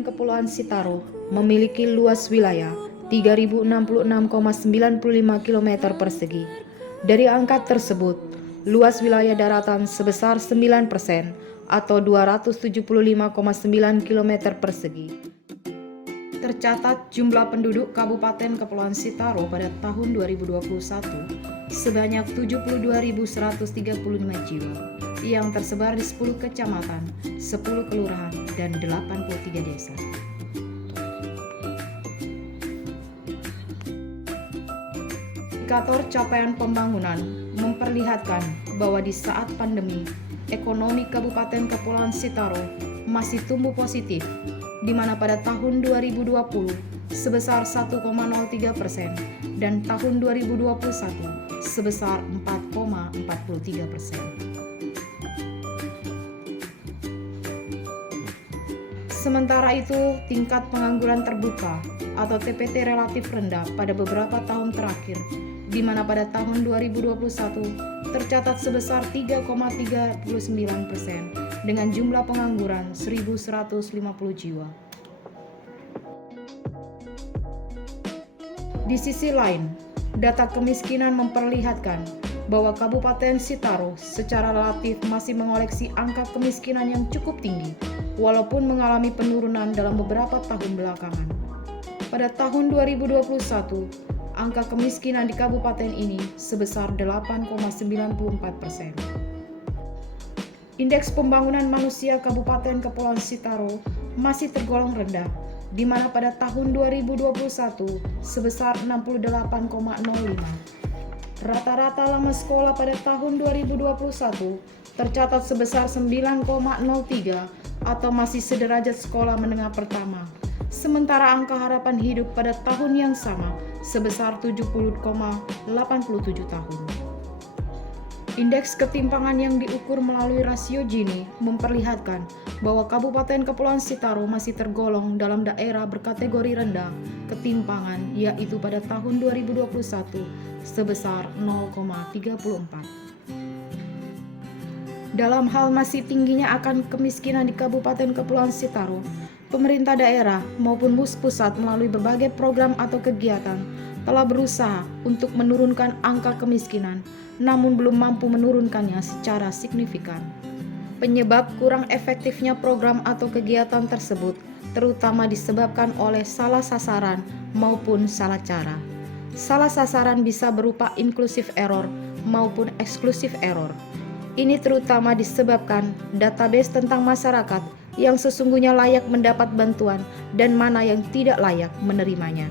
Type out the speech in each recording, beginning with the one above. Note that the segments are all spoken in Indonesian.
Kabupaten Kepulauan Sitaro memiliki luas wilayah 3066,95 km persegi. Dari angka tersebut, luas wilayah daratan sebesar 9% atau 275,9 km persegi. Tercatat jumlah penduduk Kabupaten Kepulauan Sitaro pada tahun 2021 sebanyak 72.135 jiwa yang tersebar di 10 kecamatan, 10 kelurahan, dan 83 desa. Indikator capaian pembangunan memperlihatkan bahwa di saat pandemi, ekonomi Kabupaten Kepulauan Sitaro masih tumbuh positif, di mana pada tahun 2020 sebesar 1,03% dan tahun 2021 sebesar 4,43%. Sementara itu, tingkat pengangguran terbuka atau TPT relatif rendah pada beberapa tahun terakhir, di mana pada tahun 2021 tercatat sebesar 3,39% dengan jumlah pengangguran 1.150 jiwa. Di sisi lain, data kemiskinan memperlihatkan bahwa Kabupaten Sitaro secara relatif masih mengoleksi angka kemiskinan yang cukup tinggi, walaupun mengalami penurunan dalam beberapa tahun belakangan. Pada tahun 2021, angka kemiskinan di kabupaten ini sebesar 8,94%. Indeks pembangunan manusia Kabupaten Kepulauan Sitaro masih tergolong rendah, di mana pada tahun 2021 sebesar 68,05. Rata-rata lama sekolah pada tahun 2021 tercatat sebesar 9,03 atau masih sederajat sekolah menengah pertama. Sementara angka harapan hidup pada tahun yang sama sebesar 70,87 tahun. Indeks ketimpangan yang diukur melalui rasio Gini memperlihatkan bahwa Kabupaten Kepulauan Sitaro masih tergolong dalam daerah berkategori rendah ketimpangan, yaitu pada tahun 2021 sebesar 0,34. Dalam hal masih tingginya akan kemiskinan di Kabupaten Kepulauan Sitaro, pemerintah daerah maupun pusat melalui berbagai program atau kegiatan telah berusaha untuk menurunkan angka kemiskinan, namun belum mampu menurunkannya secara signifikan. Penyebab kurang efektifnya program atau kegiatan tersebut terutama disebabkan oleh salah sasaran maupun salah cara. Salah sasaran bisa berupa inclusive error maupun exclusive error. Ini terutama disebabkan database tentang masyarakat yang sesungguhnya layak mendapat bantuan dan mana yang tidak layak menerimanya.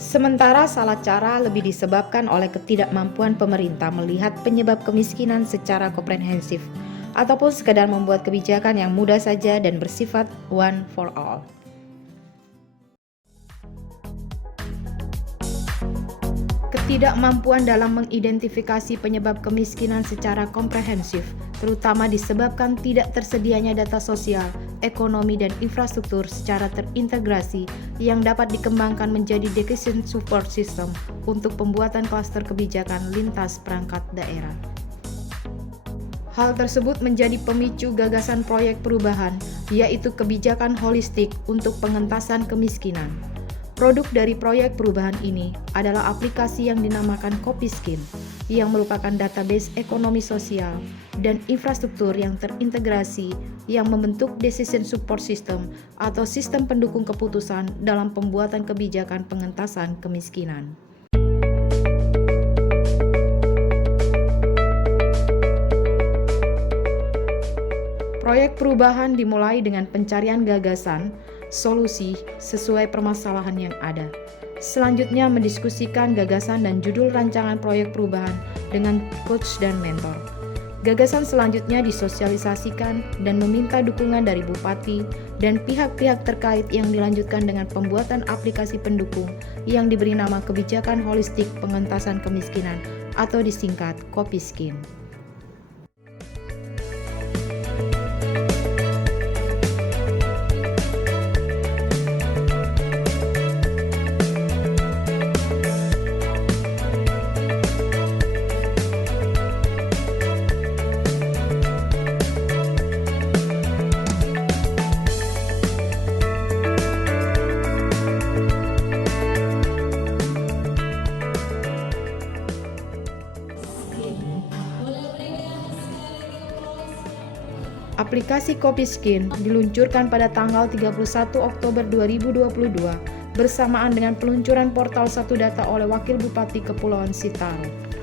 Sementara salah cara lebih disebabkan oleh ketidakmampuan pemerintah melihat penyebab kemiskinan secara komprehensif ataupun sekadar membuat kebijakan yang mudah saja dan bersifat one for all. Ketidakmampuan dalam mengidentifikasi penyebab kemiskinan secara komprehensif terutama disebabkan tidak tersedianya data sosial, ekonomi, dan infrastruktur secara terintegrasi yang dapat dikembangkan menjadi decision support system untuk pembuatan klaster kebijakan lintas perangkat daerah. Hal tersebut menjadi pemicu gagasan proyek perubahan, yaitu kebijakan holistik untuk pengentasan kemiskinan. Produk dari proyek perubahan ini adalah aplikasi yang dinamakan Kopiskin, yang merupakan database ekonomi sosial dan infrastruktur yang terintegrasi yang membentuk decision support system atau sistem pendukung keputusan dalam pembuatan kebijakan pengentasan kemiskinan. Proyek perubahan dimulai dengan pencarian gagasan, solusi sesuai permasalahan yang ada. Selanjutnya mendiskusikan gagasan dan judul rancangan proyek perubahan dengan coach dan mentor. Gagasan selanjutnya disosialisasikan dan meminta dukungan dari bupati dan pihak-pihak terkait yang dilanjutkan dengan pembuatan aplikasi pendukung yang diberi nama Kebijakan Holistik Pengentasan Kemiskinan atau disingkat Kopiskin. Aplikasi Kopiskin diluncurkan pada tanggal 31 Oktober 2022 bersamaan dengan peluncuran portal Satu Data oleh Wakil Bupati Kepulauan Sitaro.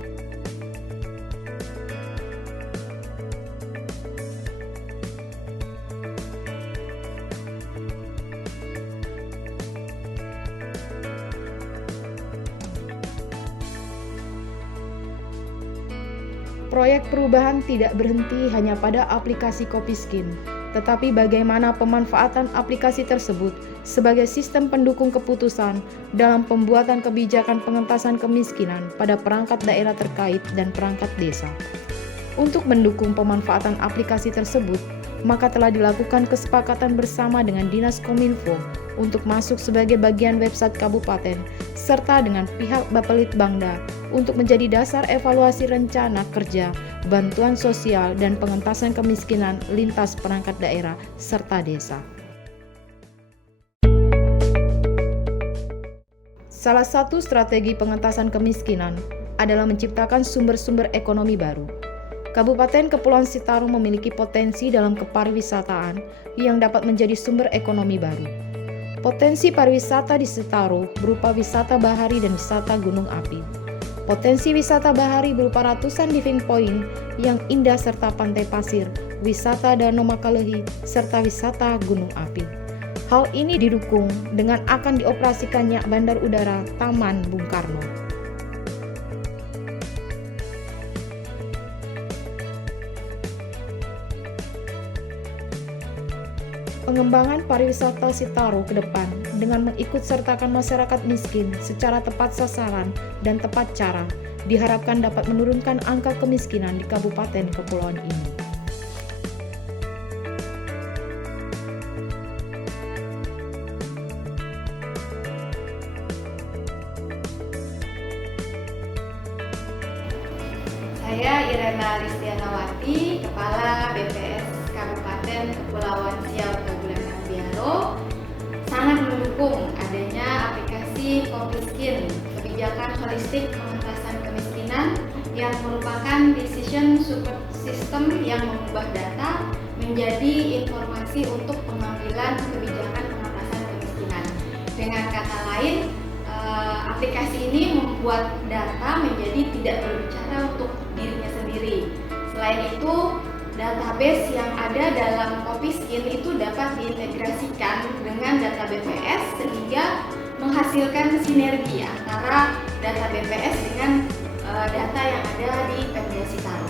Proyek perubahan tidak berhenti hanya pada aplikasi Kopiskin, tetapi bagaimana pemanfaatan aplikasi tersebut sebagai sistem pendukung keputusan dalam pembuatan kebijakan pengentasan kemiskinan pada perangkat daerah terkait dan perangkat desa. Untuk mendukung pemanfaatan aplikasi tersebut, maka telah dilakukan kesepakatan bersama dengan Dinas Kominfo untuk masuk sebagai bagian website kabupaten serta dengan pihak Bapelitbangda untuk menjadi dasar evaluasi rencana kerja, bantuan sosial, dan pengentasan kemiskinan lintas perangkat daerah serta desa. Salah satu strategi pengentasan kemiskinan adalah menciptakan sumber-sumber ekonomi baru. Kabupaten Kepulauan Sitaro memiliki potensi dalam kepariwisataan yang dapat menjadi sumber ekonomi baru. Potensi pariwisata di Sitaro berupa wisata bahari dan wisata gunung api. Potensi wisata bahari berupa ratusan diving point yang indah serta pantai pasir, wisata Danau Makalehi, serta wisata gunung api. Hal ini didukung dengan akan dioperasikannya Bandar Udara Taman Bung Karno. Pengembangan pariwisata Sitaro ke depan dengan mengikut sertakan masyarakat miskin secara tepat sasaran dan tepat cara diharapkan dapat menurunkan angka kemiskinan di Kabupaten Kepulauan ini. Saya Irena Listianawati, Kepala BPS Kabupaten Kepulauan Siau Tagulandang Biaro, sangat mendukung adanya aplikasi Kopiskin, kebijakan holistik pengentasan kemiskinan yang merupakan decision support system yang mengubah data menjadi informasi untuk pengambilan kebijakan pengentasan kemiskinan. Dengan kata lain, aplikasi ini membuat data menjadi tidak berbicara untuk dirinya sendiri. Selain itu, database yang ada dalam Kopiskin itu dapat diintegrasikan dengan data BPS sehingga menghasilkan sinergi antara data BPS dengan data yang ada di Pemda Sitaro.